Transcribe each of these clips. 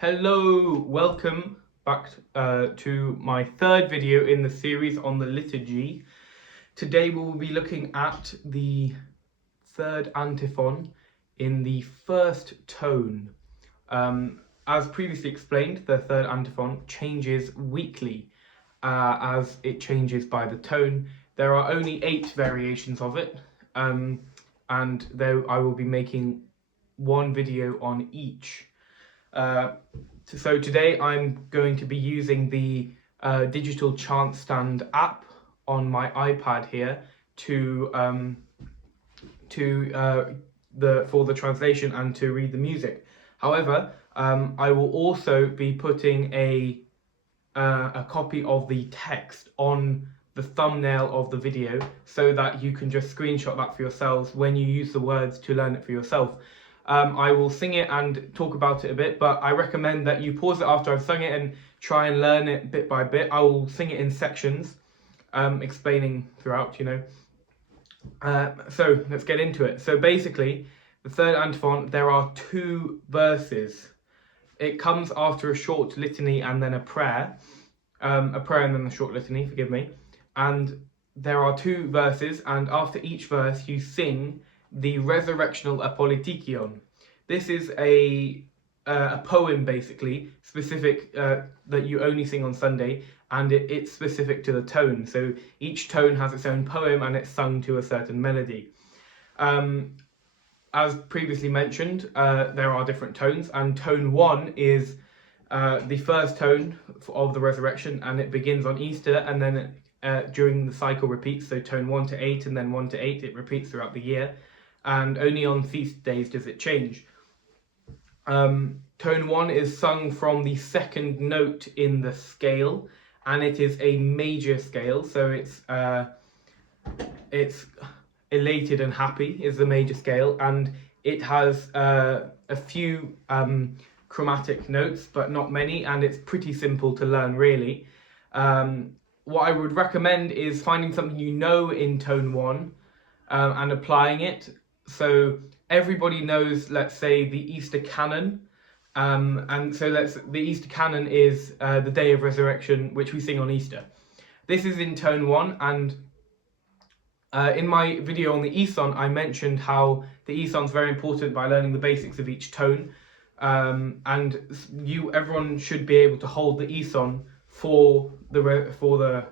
Hello, welcome back to my third video in the series on the liturgy. Today we will be looking at the third antiphon in the first tone. As previously explained, the third antiphon changes weekly as it changes by the tone. There are only 8 variations of it, and I will be making one video on each. So today I'm going to be using the digital chant stand app on my iPad here for the translation and to read the music. However, I will also be putting a copy of the text on the thumbnail of the video so that you can just screenshot that for yourselves when you use the words to learn it for yourself. I will sing it and talk about it a bit, but I recommend that you pause it after I've sung it and try and learn it bit by bit. I will sing it in sections, explaining throughout, So let's get into it. So basically, the third antiphon, there are 2 verses. It comes after a short litany and then a prayer and then a short litany, forgive me. And there are 2 verses, and after each verse you sing the resurrectional apolitikion. This is a poem, basically, specific that you only sing on Sunday, and it's specific to the tone. So each tone has its own poem, and it's sung to a certain melody. As previously mentioned, there are different tones, and tone 1 is the first tone of the resurrection, and it begins on Easter, and then during the cycle repeats. So tone 1 to 8, and then 1 to 8, it repeats throughout the year. And only on feast days does it change. Tone 1 is sung from the second note in the scale, and it is a major scale, so it's elated and happy is the major scale, and it has a few chromatic notes, but not many, and it's pretty simple to learn, really. What I would recommend is finding something you know in tone 1 and applying it. So everybody knows, let's say, the Easter canon, and so the Easter canon is the day of resurrection, which we sing on Easter. This is in tone 1, and in my video on the ESON, I mentioned how the ESON is very important by learning the basics of each tone, and everyone should be able to hold the ESON for the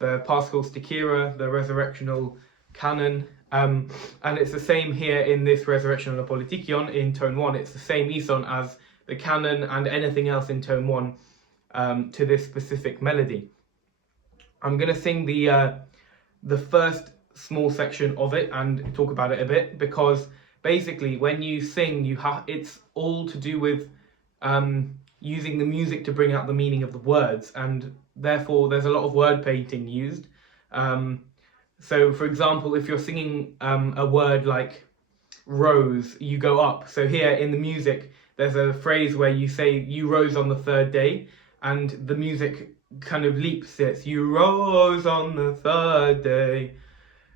Paschal Stichera, the resurrectional canon. And it's the same here in this resurrectional apolitikion in tone 1. It's the same ESON as the canon and anything else in tone 1 to this specific melody. I'm going to sing the first small section of it and talk about it a bit, because basically when you sing, it's all to do with using the music to bring out the meaning of the words, and therefore there's a lot of word painting used. So, for example, if you're singing a word like rose, you go up. So here in the music, there's a phrase where you say, you rose on the 3rd day, and the music kind of leaps it. You rose on the 3rd day.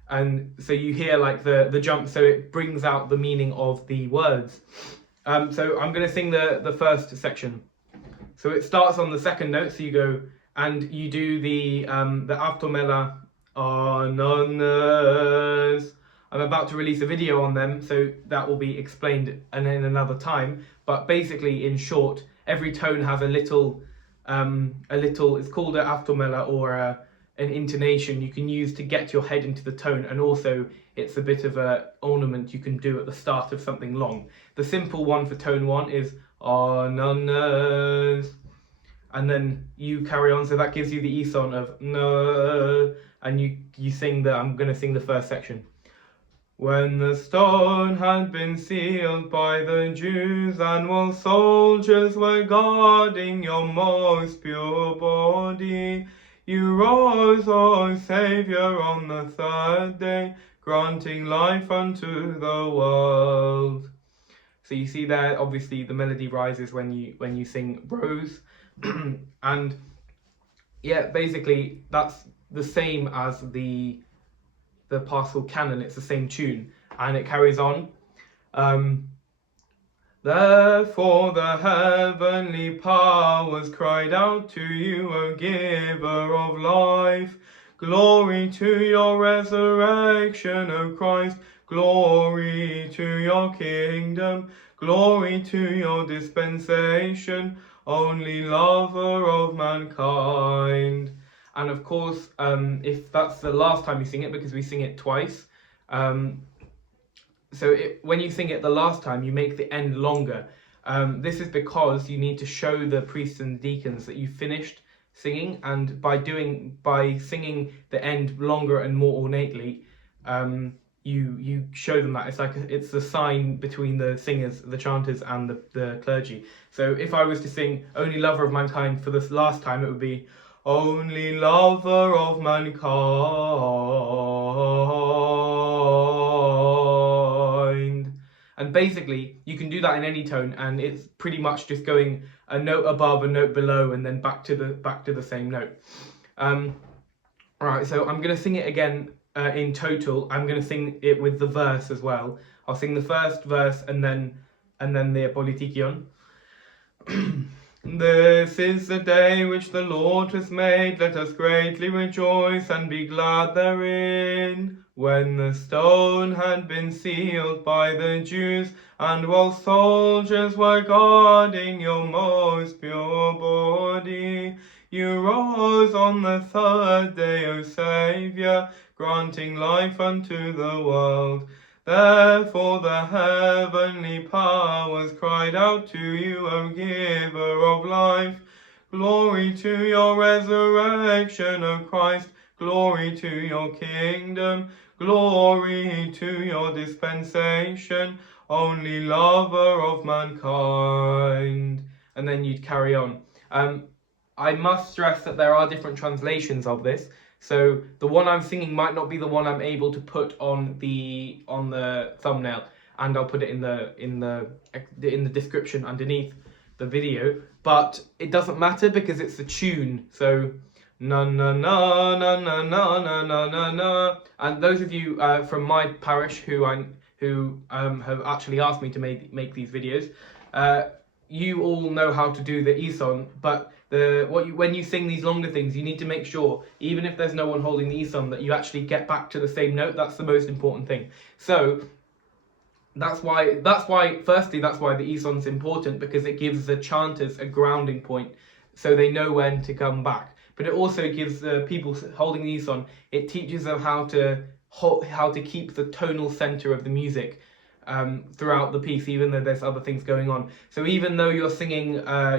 And so you hear like the jump, so it brings out the meaning of the words. So I'm going to sing the first section. So it starts on the 2nd note, so you go, and you do the avtomela onones. I'm about to release a video on them, so that will be explained in another time. But basically, in short, every tone has a little, it's called an avtomela, or an intonation you can use to get your head into the tone, and also it's a bit of an ornament you can do at the start of something long. The simple one for tone 1 is onones, and then you carry on, so that gives you the ESON of no, and you sing I'm going to sing the first section. When the stone had been sealed by the Jews, and while soldiers were guarding your most pure body, you rose, O Saviour, on the 3rd day, granting life unto the world. So you see there, obviously the melody rises when you sing rose. And yeah, basically that's the same as the Paschal canon. It's the same tune, and it carries on. Therefore the heavenly powers cried out to you, O giver of life. Glory to your resurrection, O Christ. Glory to your kingdom. Glory to your dispensation, only lover of mankind. And of course, if that's the last time you sing it, because we sing it twice, when you sing it the last time, you make the end longer. This is because you need to show the priests and deacons that you finished singing, and by singing the end longer and more ornately, you show them that it's the sign between the singers, the chanters, and the clergy. So if I was to sing "Only Lover of Mankind" for this last time, it would be "Only Lover of Mankind." And basically, you can do that in any tone, and it's pretty much just going a note above, a note below, and then back to the same note. Alright, so I'm gonna sing it again in total. I'm gonna sing it with the verse as well. I'll sing the first verse and then the Politikion. This is the day which the Lord has made. Let us greatly rejoice and be glad therein. When the stone had been sealed by the Jews, and while soldiers were guarding your most pure body, you rose on the third day, O Saviour, granting life unto the world. Therefore the heavenly powers cried out to you, O giver of life. Glory to your resurrection, O Christ. Glory to your kingdom. Glory to your dispensation, only lover of mankind. And then you'd carry on. I must stress that there are different translations of this. So the one I'm singing might not be the one I'm able to put on the thumbnail, and I'll put it in the description underneath the video. But it doesn't matter because it's a tune. So na na na na na na na na na na. And those of you from my parish who have actually asked me to make these videos, you all know how to do the Ison, but when you sing these longer things, you need to make sure, even if there's no one holding the Ison, that you actually get back to the same note. That's the most important thing. So that's why the Ison's important, because it gives the chanters a grounding point, so they know when to come back. But it also gives the people holding the Ison, it teaches them how to keep the tonal center of the music throughout the piece, even though there's other things going on. So even though you're singing,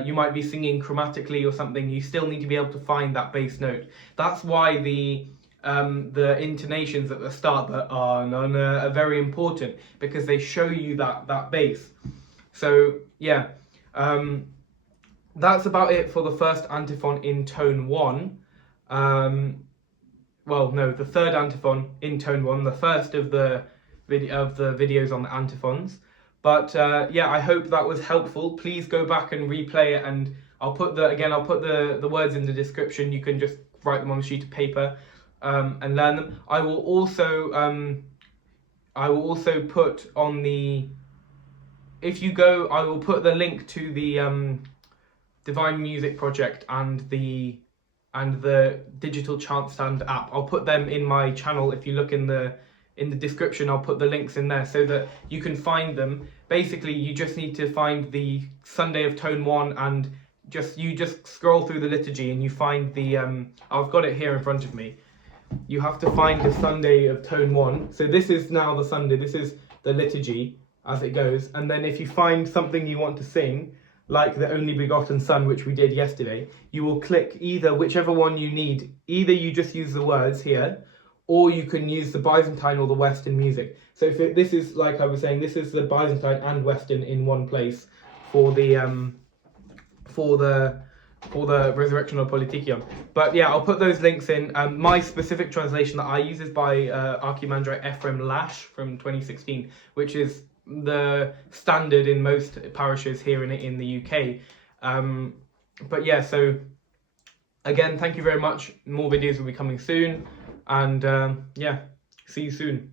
you might be singing chromatically or something, you still need to be able to find that bass note. That's why the intonations at the start, the na na, are very important, because they show you that bass. So yeah, that's about it for the first antiphon in tone 1. Well, no, the third antiphon in tone 1, the first of the videos on the antiphons. But yeah, I hope that was helpful. Please go back and replay it, and I'll put the words in the description. You can just write them on a sheet of paper and learn them. I will also put on the, if you go, I will put the link to the Divine Music Project and the digital chant stand app. I'll put them in my channel. If you look in the description, I'll put the links in there so that you can find them. Basically, you just need to find the Sunday of tone 1, and you just scroll through the liturgy and you find the I've got it here in front of me. You have to find the Sunday of tone 1. So this is now the Sunday, this is the liturgy as it goes. And then if you find something you want to sing, like the Only Begotten Son, which we did yesterday, you will click whichever one you need. Either you just use the words here, or you can use the Byzantine or the Western music. So this is, like I was saying, this is the Byzantine and Western in one place for the Resurrection of Politikion. But yeah, I'll put those links in. My specific translation that I use is by Archimandrite Ephraim Lash from 2016, which is the standard in most parishes here in the UK. But yeah, so again, thank you very much. More videos will be coming soon, and yeah, see you soon.